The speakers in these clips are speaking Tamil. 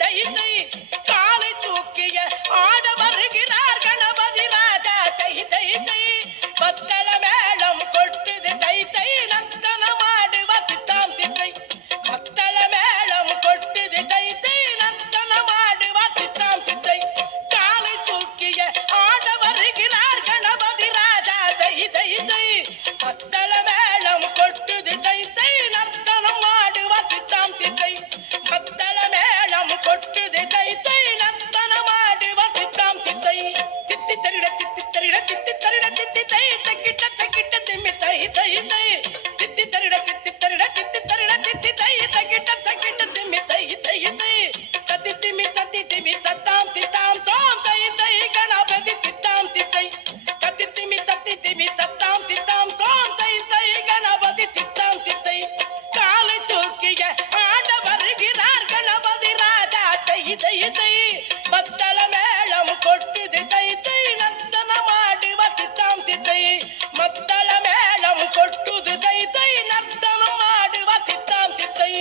தை தை காலை தூக்கிய ஆட வருகிறார் கணபதி ராஜா தை தை தை பத்தள மேளம் கொட்டுது தை தை நர்த்தனமாடுவ தித்தாம் தித்தை பத்தள மேளம் கொட்டுது தை தை நர்த்தனமாடுவ தித்தாம் தித்தை காலை தூக்கிய ஆட வருகிறார் கணபதி ராஜா தை தை தை பத்தள மேளம் கொட்டுது தை தை நர்த்தனம் ஆடுவ தித்தாம் தித்தை பத்தள மேளம் கொட்டுது தை தை நர்த்தனம் ஆடுவ தித்தாம் தித்தை தித்தி தரிட தித்தி தரிட தித்தி தரிட தித்தி தை தக்கிட்ட திம்மி தை தை தை தித்தி தரிட தித்தி தரிட தித்தி தரிட தித்தி தை தக்கிட்ட திம்மி தை தை தை தத்தி திம்மி தத்தாம் தித்தாம் தோம் தை தை கணபதி தித்தாம் தித்தை தத்தி திம்மி தத்தாம் தித்தாம் தோம் தை தை கணபதி தித்தாம் தித்தை காலை தூக்கிய ஆட வருகிறார் கணபதி ராஜா தை தை தை பத்தள மேளம் கொட்டுது தை தை நர்த்தனமாடுவ தித்தாம் தித்தை மத்தள மேளம் கொட்டுது தை தை நர்த்தனமாடுவ தித்தாம் தித்தை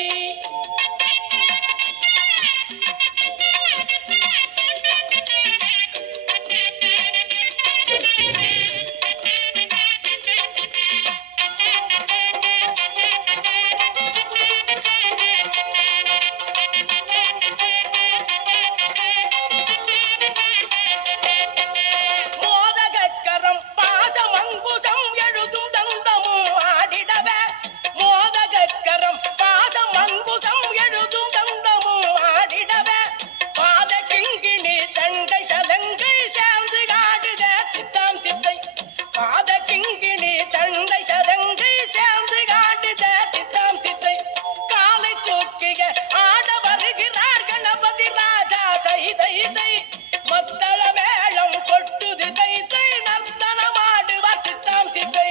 மோதகக்கரம் பாசமங்குசம் எழுதும் தந்தமும் ஆடிடவே மோதகக்கரம் பாசமங்குசம் எழுதும் தந்தமும் ஆடிடவே பாத கிங்கிணி தண்டை சலங்கை சேர்ந்து காடுத தித்தாம் தித்தை பாத கிங்கிணி தண்டை சலங்கை சேர்ந்து காடுத தித்தாம் தித்தை காலை தூக்கிய ஆட வருகிறார் கணபதி ராஜா தை தை தை மத்தள மேளம் கொட்டுது தை தை நர்த்தனமாடுவ தித்தாம் தித்தை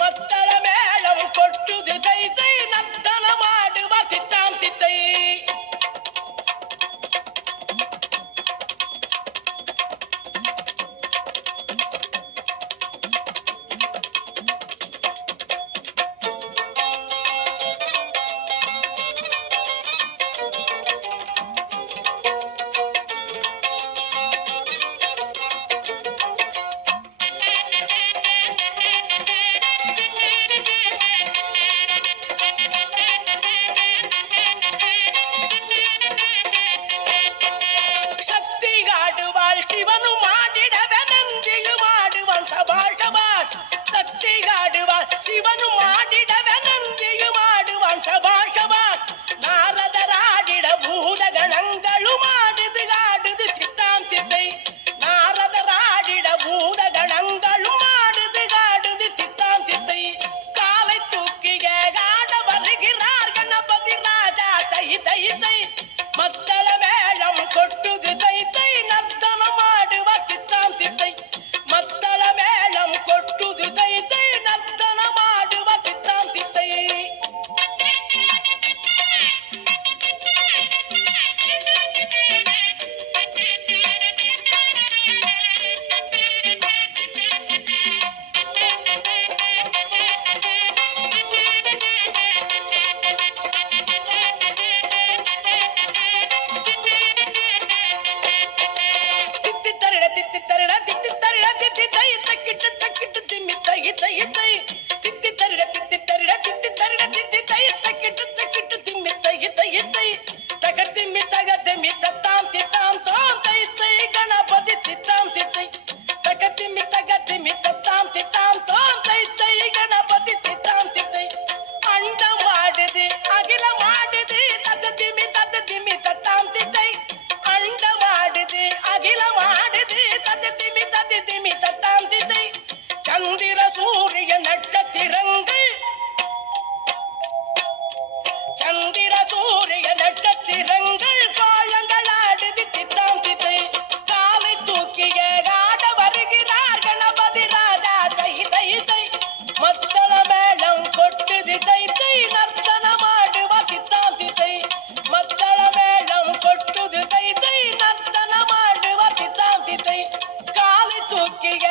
மத்தள மேளம் கொட்டுது தை தை நர்த்தனமாடுவ தித்தாம் தித்தை சக்தி காடுவாள் சிவனும் ஆடிடவே நந்தியும் ஆடுவான் சபாஷவான் சக்தி காடுவாள் சிவனும் ஆடிடவே நந்தியும் ஆடுவான் சபாஷவான் நாரதராடிட பூதகணங்களும் ஆடுது காடுது தித்தாம் தித்தை நாரதராடிட பூதகணங்களும் ஆடுது காடுது தித்தாம் தித்தை காலை தூக்கிய காட வருகிறார் கணபதி ராஜா தை தை தை மத்தள மேளம் கொட்டுது தை தை நர்த்தனமாடுவ தித்தாம் தித்தை மத்தள மேளம் கொட்டுது தை தை நர்த்தனமாடுவ தித்தாம் தித்தை தித்தி தரிட தித்தி தரிட தித்தி தை தக்கிட்ட திம்மி தை தை தை தித்தி தரிட தித்தி தை தக்கிட்ட திம்மி தை தை தை தகத்திம்மி தகத்திம்மி தத்தாம் தித்தாம் தோம் தை தை கணபதி தித்தாம் தித்தை தகத்திம்மி தத்தாம் தித்தாம் தோம் தை தை கணபதி தித்தாம் தித்தை அண்டம் ஆடுது அகிலம் ஆடுது தத்தத்திம்மி தத்தாம் தித்தை அண்டம் ஆடுது அகிலம் ஆடுது தத்தத்திம்மி தத்தாம் தித்தை சந்திர சூரிய நட்சத்திரங்கள் சந்திர சூரிய நட்சத்திரங்கள் கோலங்கள் ஆடுது தித்தாம் தித்தை காலை தூக்கிய ஆட வருகிறார் கணபதி ராஜா தை தை தை மத்தள மேளம் கொட்டுது தை தை நர்த்தனமாடுவ தித்தாம் தித்தை மத்தள மேளம் கொட்டுது தை தை நர்த்தனமாடுவ தித்தாம் தித்தை காலை தூக்கிய